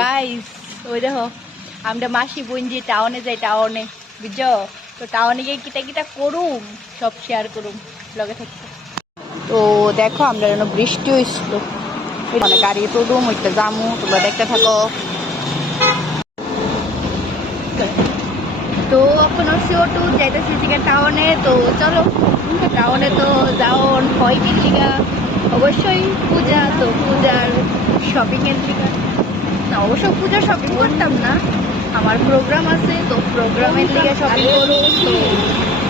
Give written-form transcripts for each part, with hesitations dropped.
Guys ওই দেখো আমরা মাসি বোনজি টাউনে যাই, টাউনে বুঝছো? তো টাউনে গিয়ে কিটা কিটা করুম সব শেয়ার করুম ব্লগে থাকছে। তো দেখো আমরা যেন বৃষ্টি হয়েছিল, মানে গাড়ি তুলুম ওইটা জামু, তোমরা দেখতে থাকো। তো এখন সিও2 যাইতেছি থেকে টাউনে। তো চলো, টাউনে তো যাওন হয়টির লিগা অবশ্যই পূজা, তো পূজার শপিং এর লিগা না, অবশ্য পূজা শপিং করতাম না, আমার প্রোগ্রাম আছে, তো প্রোগ্রামের লিগে শপিং করো। তো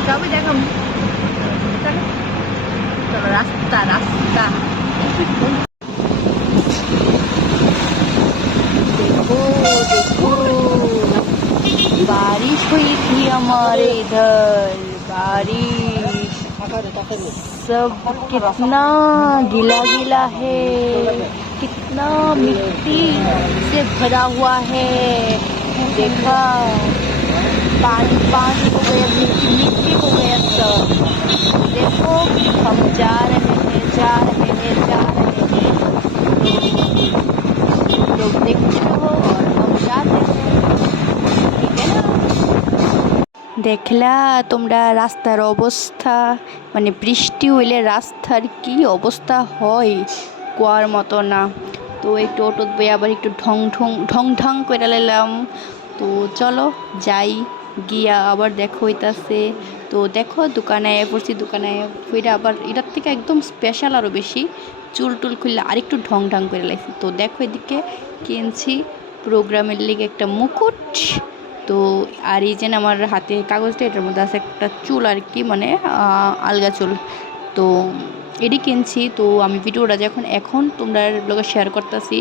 সবই দেখাম, চলো চলো। রাস্তা রাস্তা देखो देखो, बारिश हुई थी हमारे इधर, बारिश। सब कितना गीला गीला है, कितना मिट्टी से भरा हुआ है। देखा, पानी पानी हो गया, मिट्टी मिट्टी हो गया सब। देखो हम जा रहे हैं जा रहे हैं जा रहे हैं, लोग देखते हो और हम जाते हैं, ठीक है ना? দেখলা তোমরা রাস্তার অবস্থা, মানে বৃষ্টি হইলে রাস্তার কি অবস্থা হয় কোয়ার মতো না। তো একটু অটোত বই আবার একটু ঢং ঢং ঢং ঢং করে নিলাম। তো চলো যাই, গিয়া আবার দেখো হইতাছে। তো দেখো দোকানে পড়ছি, দোকানে ফিরে আবার এটার থেকে একদম স্পেশাল আরও বেশি চুল টুল খুললে আরেকটু ঢং ঢং করে লাগছে। তো দেখো এদিকে কিনছি প্রোগ্রামের লেগে একটা মুকুট। তো আর এই যে আমার হাতে কাগজটা, এটার মধ্যে আছে একটা চুল আর কি, মানে আলগা চুল। তো এডি কিনছি। তো আমি ভিডিওটা যখন এখন তোমরা ব্লগে শেয়ার করতেছি,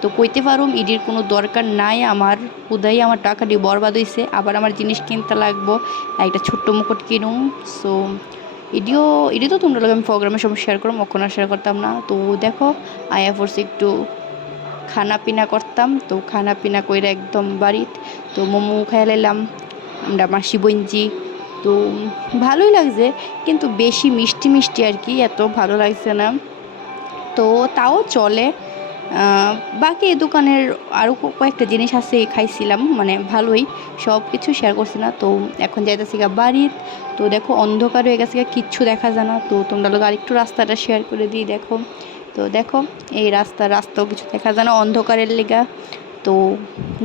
তো কইতে পারুম এডির কোনো দরকার নাই, আমার উদাই আমার টাকা দিয়ে বরবাদ হয়েছে, আবার আমার জিনিস কিনতে লাগবো, একটা ছোট্ট মুকুট কিনুম। সো এডি তো তোমরা লোক আমি প্রোগ্রামের সময় শেয়ার করলাম, কখন আর শেয়ার করতাম না। তো দেখো আয়া পড়ছি একটু খানা পিনা করতাম, তো খানা পিনা কইরা একদম বাড়িত। তো মোমো খাইয়া লাইলাম আমরা মাসি বঞ্জি। তো ভালোই লাগছে, কিন্তু বেশি মিষ্টি মিষ্টি আর কি, এত ভালো লাগছে না। তো তাও চলে। বাকি এই দোকানের আরও কয়েকটা জিনিস আছে খাইছিলাম, মানে ভালোই, সব কিছু শেয়ার করছি না। তো এখন যাইতেছি গা বাড়ির। তো দেখো অন্ধকার হয়ে গেছে, কিচ্ছু দেখা যায় না। তো তোমরা লোক আরেকটু রাস্তাটা শেয়ার করে দিই, দেখো। তো দেখো এই রাস্তাও কিছু দেখা যায় না অন্ধকারের লেগা। তো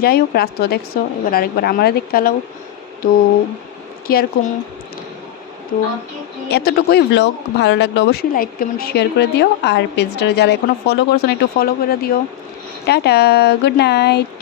যাই হোক, রাস্তাও দেখছো, এবার আরেকবার আমারে দেখ কালাও। তো কি আর কমু। তো এতটুকুই ব্লগ, ভালো লাগলো অবশ্যই লাইক কমেন্ট শেয়ার করে দিও, আর পেজটা যারা এখনও ফলো করছো না একটু ফলো করে দিও। Tata, good night.